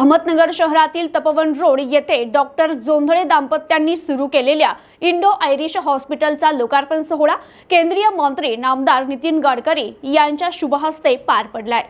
अहमदनगर शहरातील तपवन रोड येथे डॉक्टर जोंधळे दाम्पत्यांनी सुरू केलेल्या इंडो आयरिश हॉस्पिटलचा लोकार्पण सोहळा केंद्रीय मंत्री नामदार नितीन गडकरी यांच्या शुभहस्ते पार पडलाय.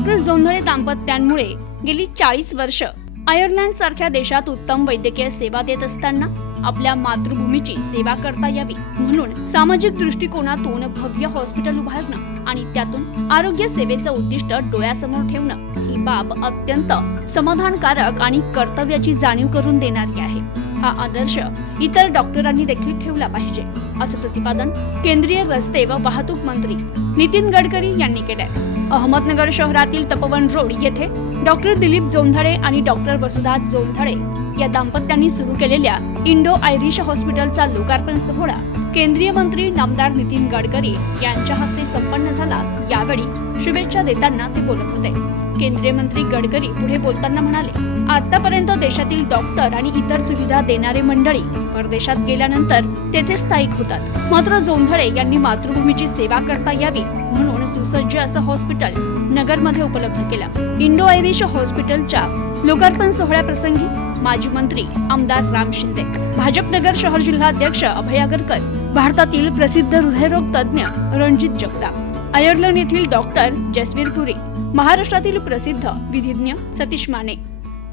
डॉक्टर जोंधळे दाम्पत्यांमुळे गेली चाळीस वर्ष आयर्लंड सारख्या देशात उत्तम वैद्यकीय सेवा देत असताना आपल्या मातृभूमीची सेवा करता यावी म्हणून सामाजिक दृष्टिकोनातून भव्य हॉस्पिटल उभारणं आणि त्यातून आरोग्य सेवेचं उद्दिष्ट डोळ्यासमोर ठेवणं ही बाब अत्यंत समाधानकारक आणि कर्तव्याची जाणीव करून देणारी आहे. हा आदर्श इतर डॉक्टरांनी देखील ठेवला पाहिजे असं प्रतिपादन केंद्रीय रस्ते व वाहतूक मंत्री नितीन गडकरी यांनी केल्या. अहमदनगर शहरातील तपवन रोड येथे डॉक्टर दिलीप जोंधळे आणि डॉक्टर वसुधा जोंधळे या दाम्पत्यांनी सुरू केलेल्या इंडो आयरिश हॉस्पिटलचा लोकार्पण सोहळा केंद्रीय मंत्री नामदार नितीन गडकरी यांच्या हस्ते संपन्न झाला. यावेळी शुभेच्छा देताना ते बोलत होते. केंद्रीय मंत्री गडकरी पुढे बोलताना म्हणाले आतापर्यंत देशातील डॉक्टर आणि इतर सुविधा देणारे मंडळी परदेशात गेल्यानंतर तेथे स्थायिक होतात. मात्र जोंधळे यांनी मातृभूमीची सेवा करता यावी म्हणून सुसज्ज असं हॉस्पिटल नगरमध्ये उपलब्ध केलं. इंडो आयरिश हॉस्पिटलच्या लोकार्पण सोहळ्याप्रसंगी माजी मंत्री आमदार राम शिंदे भाजप नगर शहर जिल्हाध्यक्ष अभय आगरकर भारतातील प्रसिद्ध हृदयरोग तज्ज्ञ रणजित जगताप आयर्लंड येथील डॉक्टर जसवीर पुरी महाराष्ट्रातील प्रसिद्ध विधिज्ञ सतीश माने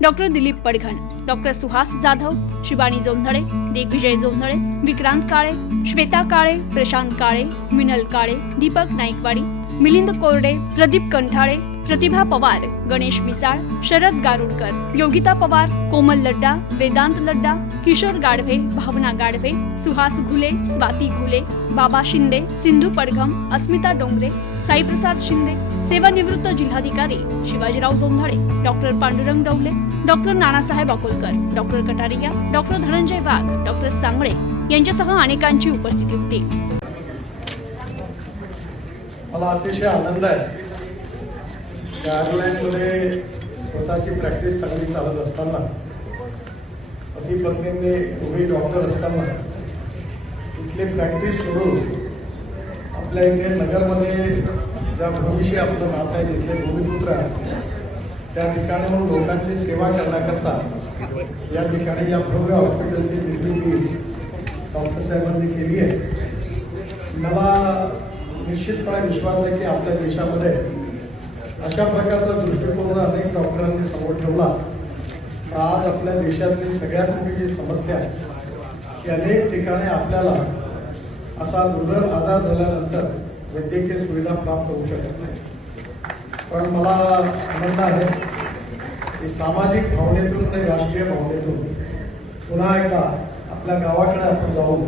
डॉक्टर दिलीप पडघण डॉक्टर सुहास जाधव शिवानी जोंधळे दिग्विजय जोंधळे विक्रांत काळे श्वेता काळे प्रशांत काळे मिनल काळे दीपक नाईकवाडी मिलिंद कोरडे प्रदीप कंठाळे प्रतिभा पवार गणेश मिसाळ शरद गारुडकर योगिता पवार कोमल लड्डा वेदांत लड्डा किशोर गाढवे भावना गाढवे सुहास घुले स्वाती घुले बाबा शिंदे सिंधू पडघम अस्मिता डोंगरे साईप्रसाद शिंदे सेवानिवृत्त जिल्हाधिकारी Shivajirao Jondhale doctor Pandurang Dawale doctor Nanasaheb Akolkar doctor Kataria doctor Dhananjay Wagh doctor Sangle यांच्यासह अनेकांची उपस्थिती होती. मला अतिशय आनंद आहे आयर्लंडमध्ये स्वतःची प्रॅक्टिस चांगली चालत असताना पती पत्नींनी दोघे डॉक्टर असताना इथली प्रॅक्टिस सोडून आपल्या इथे नगरमध्ये ज्या भूमीशी आपलं नातं आहे तिथले भूमिपुत्र आहे त्या ठिकाणी लोकांची सेवा करण्याकरता या ठिकाणी या भव्य हॉस्पिटलची निर्मिती डॉक्टर साहेबांनी केली आहे. मला निश्चितपणे विश्वास आहे की आपल्या देशामध्ये अशा प्रकारचा दृष्टिकोन अनेक डॉक्टरांनी समोर ठेवला. आज आपल्या देशातली सगळ्यात मोठी जी समस्या आहे की अनेक ठिकाणी आपल्याला असा दुर्धर आजार झाल्यानंतर वैद्यकीय सुविधा प्राप्त होऊ शकत नाही. पण मला आनंद आहे की सामाजिक भावनेतून आणि राष्ट्रीय भावनेतून पुन्हा एकदा आपल्या गावाकडे आपण जाऊन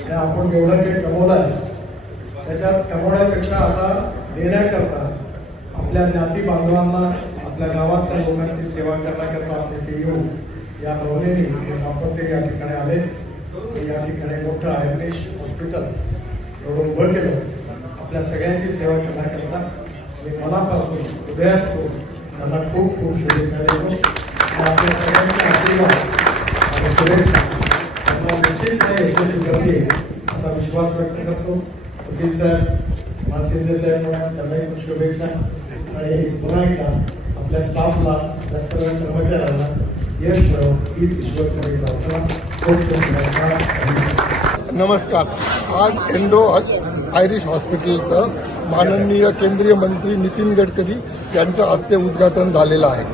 आणि आपण जेवढं काही कमवलं आहे त्याच्यात कमवण्यापेक्षा आता देण्याकरता आपल्या ज्ञाती बांधवांना आपल्या गावातल्या लोकांची सेवा करण्याकरता आपण ते येऊन या भावनेने आपण ते या ठिकाणी आले या ठिकाणी मोठं आयुर्वेश हॉस्पिटल एवढं उभं केलं. आपल्या सगळ्यांची सेवा करण्याकरता मी मनापासून हृदयातून त्यांना खूप खूप शुभेच्छा देतो. आपल्या सगळ्यांचे आशीर्वाद आणि शुभेच्छा. त्यांना निश्चितपणे यशस्वी करते असा विश्वास व्यक्त करतो. उदित साहेब मान शिंदे साहेब म्हणा त्यांनाही खूप शुभेच्छा. आणि पुन्हा एकदा आपल्या स्टाफला आपल्या सर्व कर्मचाऱ्यांना यश हीच नमस्कार. आज एंडो आयरिश हॉस्पिटलचं माननीय केंद्रीय मंत्री नितीन गडकरी यांच्या हस्ते उद्घाटन झालेलं आहे.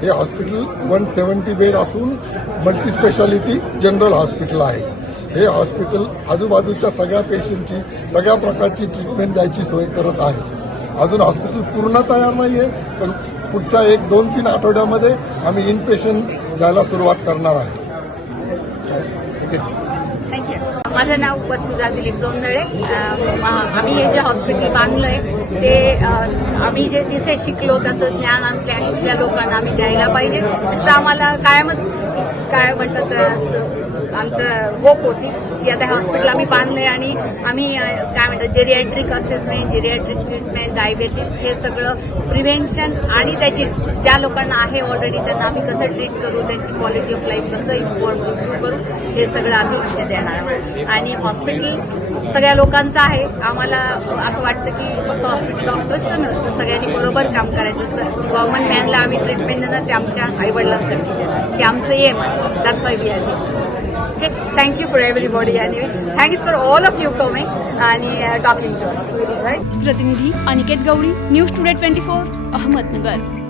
हे हॉस्पिटल वन सेवन्टी बेड असून मल्टीस्पेशालिटी जनरल हॉस्पिटल आहे. हे हॉस्पिटल आजूबाजूच्या सगळ्या पेशंटची सगळ्या प्रकारची ट्रीटमेंट द्यायची सोय करत आहे. अजून हॉस्पिटल पूर्ण तयार नाही आहे पण पुढच्या एक दोन तीन आठवड्यामध्ये आम्ही इन पेशंट जायला सुरुवात करणार आहे. थँक्यू माझं नाव वसुधा दिलीप जोंधळे. आम्ही हे जे हॉस्पिटल बांधलंय ते आम्ही जे तिथे शिकलो त्याचं ज्ञान आमच्या इथल्या लोकांना आम्ही द्यायला पाहिजे. त्याचं आम्हाला कायमच काय म्हणतात आमचं होप होती की आता हॉस्पिटल आम्ही बांधलंय आणि आम्ही काय म्हणतात geriatric assessment geriatric treatment diabetes हे सगळं प्रिव्हेन्शन आणि त्याची ज्या लोकांना आहे ऑलरेडी त्यांना आम्ही कसं ट्रीट करू त्यांची क्वालिटी ऑफ लाईफ कसं इम्प्रूव्ह करू हे सगळं आम्ही इथे देणार आणि हॉस्पिटल सगळ्या लोकांचं आहे. आम्हाला असं वाटतं की फक्त हॉस्पिटल डॉक्टर्सचं नसतं सगळ्यांनी बरोबर काम करायचं असतं. गव्हर्नमेंट मॅनला आम्ही ट्रीटमेंट देणार ते आमच्या आईवडिलांसाठी की आमचं एम आहे. That's why we are okay thank you for everybody आणि thank you for all of you coming आणि टॉकिंग टू राईट प्रतिनिधी Aniket Gawali news today twenty four Ahmednagar